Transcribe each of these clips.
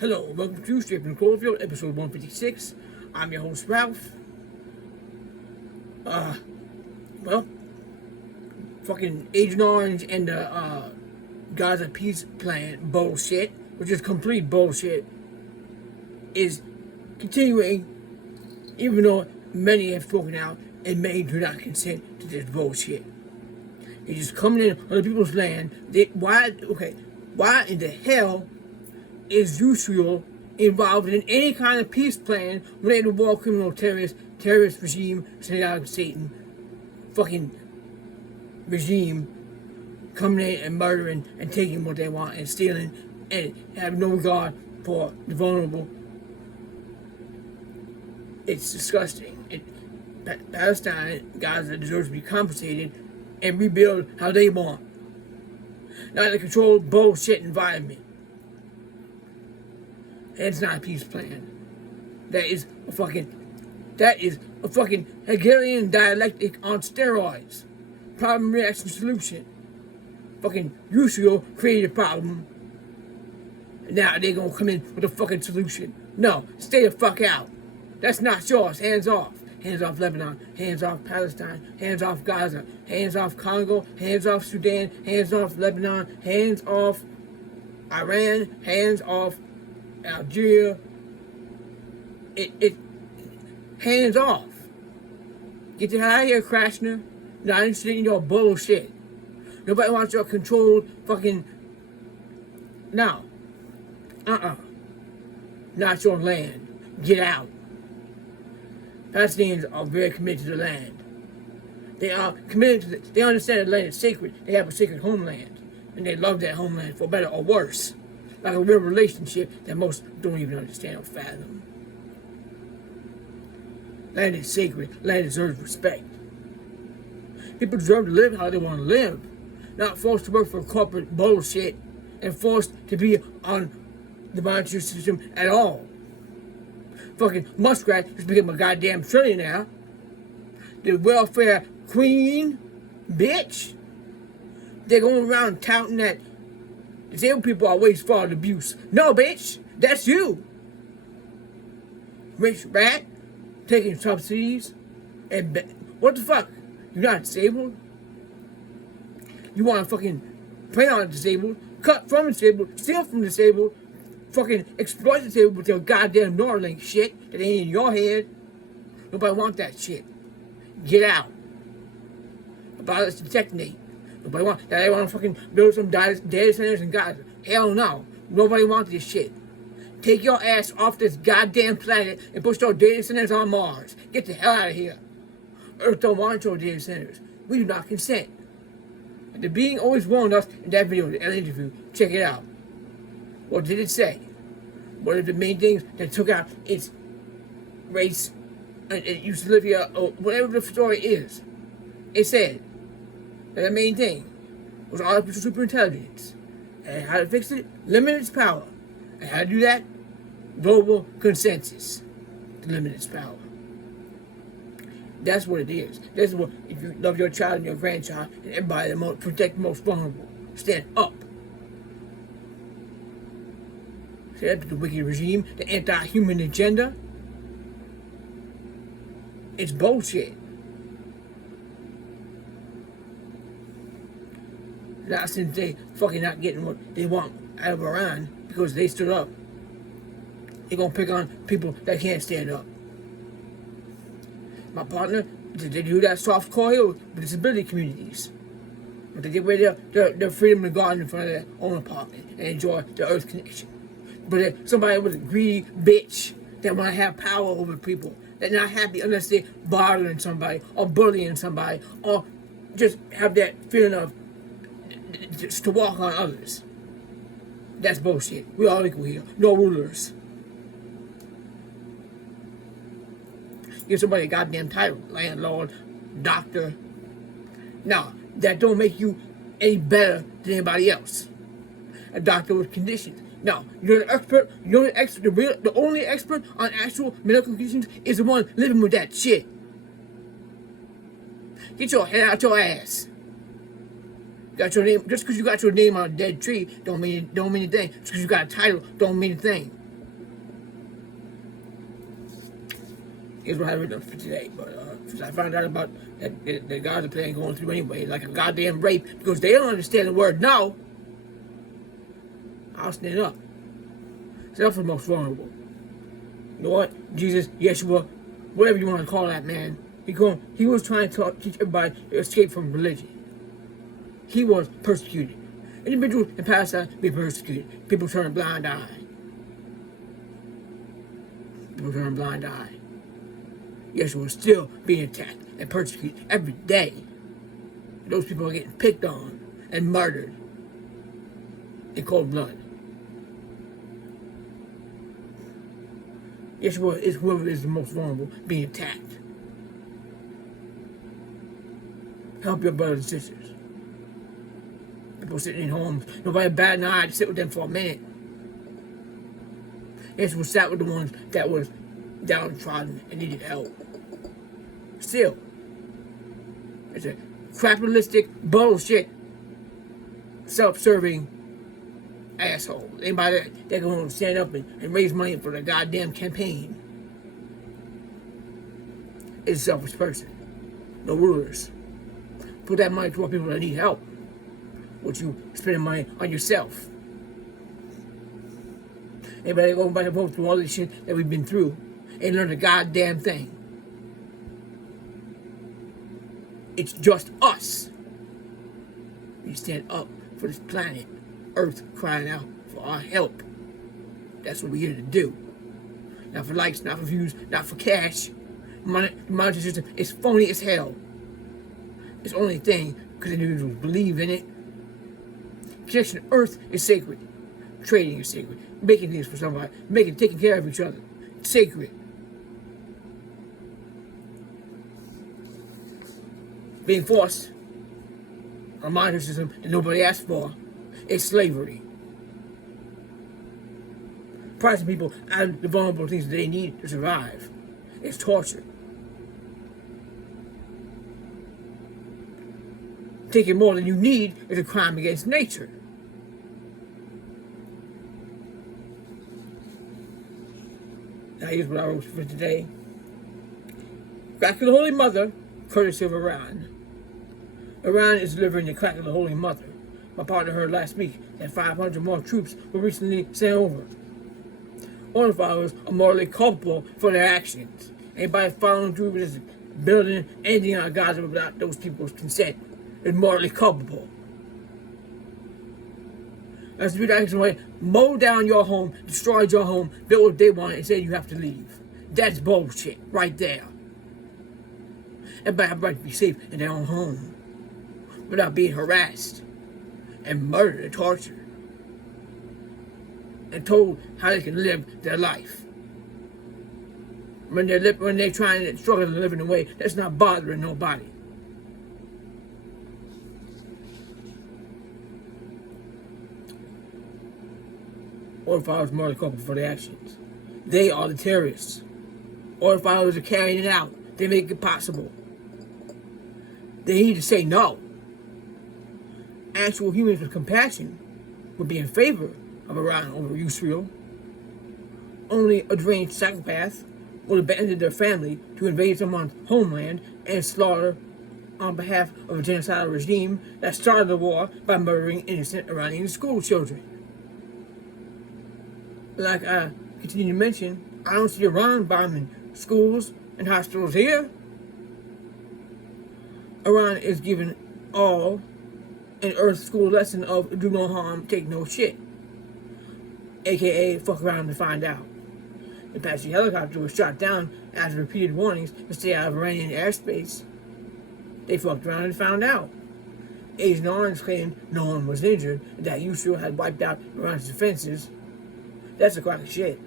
Hello, welcome to Straight from Cloverfield, episode 156. I'm your host, Ralph. Well, fucking Agent Orange and the Gaza peace plan bullshit, which is complete bullshit, is continuing, even though many have spoken out and many do not consent to this bullshit. They're just coming in on the people's land. Why in the hell is Israel involved in any kind of peace plan related to war criminal terrorist regime, synagogue Satan, fucking regime, coming in and murdering and taking what they want and stealing and have no regard for the vulnerable? It's disgusting. Palestine, Gaza deserves to be compensated and rebuild how they want, not in a controlled bullshit environment. And it's not a peace plan. That is a fucking Hegelian dialectic on steroids. Problem, reaction, solution. Fucking Israel created a problem. And now they're gonna come in with a fucking solution. No, stay the fuck out. That's not yours. Hands off. Hands off Lebanon. Hands off Palestine. Hands off Gaza. Hands off Congo. Hands off Sudan. Hands off Lebanon. Hands off Iran. Hands off Algeria. Hands off. Get the hell out of here, Krashner. Not interested in your bullshit. Nobody wants your controlled fucking. No. Not your land. Get out. Palestinians are very committed to the land. They are committed to they understand the land is sacred. They have a sacred homeland. And they love that homeland for better or worse. Like a real relationship that most don't even understand or fathom. Land is sacred. Land deserves respect. People deserve to live how they want to live. Not forced to work for corporate bullshit and forced to be on the monetary system at all. Fucking Muskrat just became a goddamn trillionaire. The welfare queen, bitch. They're going around touting that disabled people are always fault abuse. No, bitch, that's you. Rich rat, taking subsidies, and what the fuck? You're not disabled? You want to fucking prey on the disabled, cut from the disabled, steal from the disabled, fucking exploit the disabled with your goddamn Neuralink shit that ain't in your head. Nobody want that shit. Get out. Abolish the technique. Nobody want that. They want to fucking build some data centers in Gaza. Hell no. Nobody wants this shit. Take your ass off this goddamn planet and push those data centers on Mars. Get the hell out of here. Earth don't want your data centers. We do not consent. And the being always warned us in that video, the alien interview. Check it out. What did it say? What are the main things that took out its race and it used to live here, or whatever the story is? It said that the main thing was artificial superintelligence. And how to fix it? Limit its power. And how to do that? Global consensus to limit its power. That's what it is. That's what, if you love your child and your grandchild and everybody, protect the most vulnerable. Stand up. Stand up to the wicked regime, the anti-human agenda. It's bullshit. Not since they fucking not getting what they want out of Iran because they stood up. They're gonna pick on people that can't stand up. My partner, they do that soft core with disability communities. But they give away their freedom to garden in front of their own apartment and enjoy the earth connection. But if somebody with a greedy bitch that want to have power over people, they're not happy unless they're bothering somebody or bullying somebody or just have that feeling of just to walk on others. That's bullshit. We all equal here. No rulers. Give somebody a goddamn title. Landlord, doctor. No, that don't make you any better than anybody else. A doctor with conditions. No, you're an expert. You're an expert. The only expert on actual medical conditions is the one living with that shit. Get your head out your ass. Got your name, just because you got your name on a dead tree don't mean a thing. Just because you got a title don't mean a thing. Here's what I read for today. But since I found out about that the Gaza plan going through anyway, like a goddamn rape, because they don't understand the word no, I'll stand up. Stand up for the most vulnerable. You know what? Jesus, Yeshua, whatever you want to call that man, he was trying to teach everybody to escape from religion. He was persecuted. Individuals in Palestine be persecuted. People turn a blind eye. People turn a blind eye. Yeshua is still being attacked and persecuted every day. Those people are getting picked on and murdered in cold blood. Yeshua is whoever is the most vulnerable being attacked. Help your brothers and sisters. People sitting in homes, nobody bat an eye to sit with them for a minute. Yeshua sat with the ones that was downtrodden and needed help. Still, it's a capitalistic bullshit, self-serving asshole. Anybody that going to stand up and raise money for the goddamn campaign is a selfish person. No rulers. Put that money toward people that need help. What you spending money on yourself. Anybody going back and vote through all this shit that we've been through and learn a goddamn thing. It's just us. We stand up for this planet, Earth, crying out for our help. That's what we're here to do. Not for likes, not for views, not for cash. The monetary system is phony as hell. It's the only thing because individuals believe in it. Connection to Earth is sacred. Trading is sacred. Making things for somebody. Taking care of each other. It's sacred. Being forced on a monetary system that nobody asked for is slavery. Pricing people out of the vulnerable things that they need to survive is torture. Taking more than you need is a crime against nature. Now here's what I wrote for today. Crack of the Holy Mother, courtesy of Iran. Iran is delivering the crack of the Holy Mother. My partner heard last week that 500 more troops were recently sent over. All the followers are morally culpable for their actions. Anybody following through with this building anything on Gaza without those people's consent is morally culpable. That's the action way. Mow down your home, destroyed your home, build what they want, and say you have to leave. That's bullshit right there. Everybody have a right to be safe in their own home without being harassed and murdered and tortured and told how they can live their life. When they're trying to struggle to live in a way that's not bothering nobody. Or followers are morally culpable for their actions. They are the terrorists. Or followers are carrying it out. They make it possible. They need to say no. Actual humans with compassion would be in favor of Iran over Israel. Only a deranged psychopath would abandon their family to invade someone's homeland and slaughter on behalf of a genocidal regime that started the war by murdering innocent Iranian school children. Like I continue to mention, I don't see Iran bombing schools and hospitals here. Iran is giving all an Earth school lesson of do no harm, take no shit. AKA, fuck around and find out. The Apache helicopter was shot down after repeated warnings to stay out of Iranian airspace. They fucked around and found out. Agent Orange claimed no one was injured and that Israel had wiped out Iran's defenses. That's a crock of shit.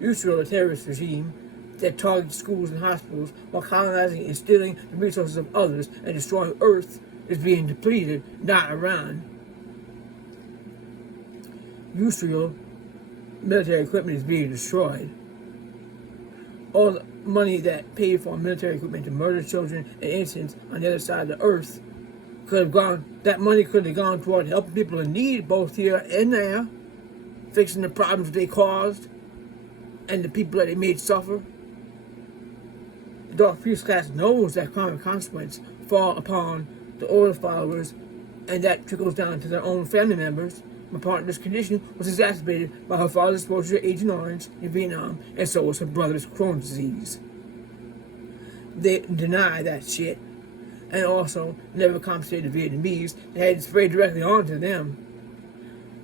Israel, a terrorist regime that targets schools and hospitals while colonizing and stealing the resources of others and destroying Earth, is being depleted, not Iran. Israel military equipment is being destroyed. All the money that paid for military equipment to murder children and innocents on the other side of the Earth that money could have gone toward helping people in need both here and there, fixing the problems they caused and the people that they made suffer. Dark Priest class knows that karmic consequence fall upon the order followers, and that trickles down to their own family members. My partner's condition was exacerbated by her father's exposure to Agent Orange in Vietnam, and so was her brother's Crohn's disease. They deny that shit, and also never compensated the Vietnamese that had it sprayed directly onto them.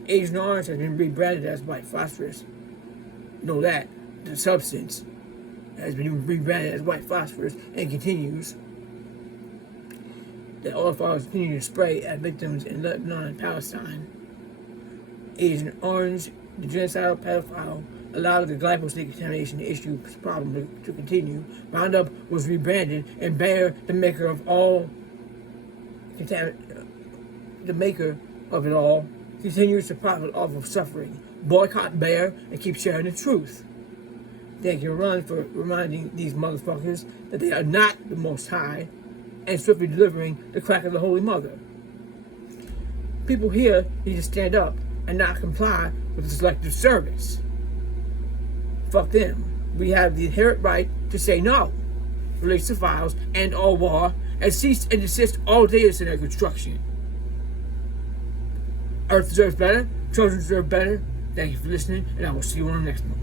Agent Orange has been rebranded as white phosphorus. Know that. The substance has been rebranded as white phosphorus and continues. The oil followers continue to spray at victims in Lebanon and Palestine. Agent Orange, the genocidal pedophile, allowed the glyphosate contamination issue problem to continue. Roundup was rebranded, and Bayer, the maker of it all, continues to profit off of suffering. Boycott Bayer and keep sharing the truth. Thank you, Ron, for reminding these motherfuckers that they are not the Most High and swiftly delivering the crack of the Holy Mother. People here need to stand up and not comply with the selective service. Fuck them. We have the inherent right to say no. Release the files, end all war, and cease and desist all data center construction. Earth deserves better. Children deserve better. Thank you for listening, and I will see you on the next one.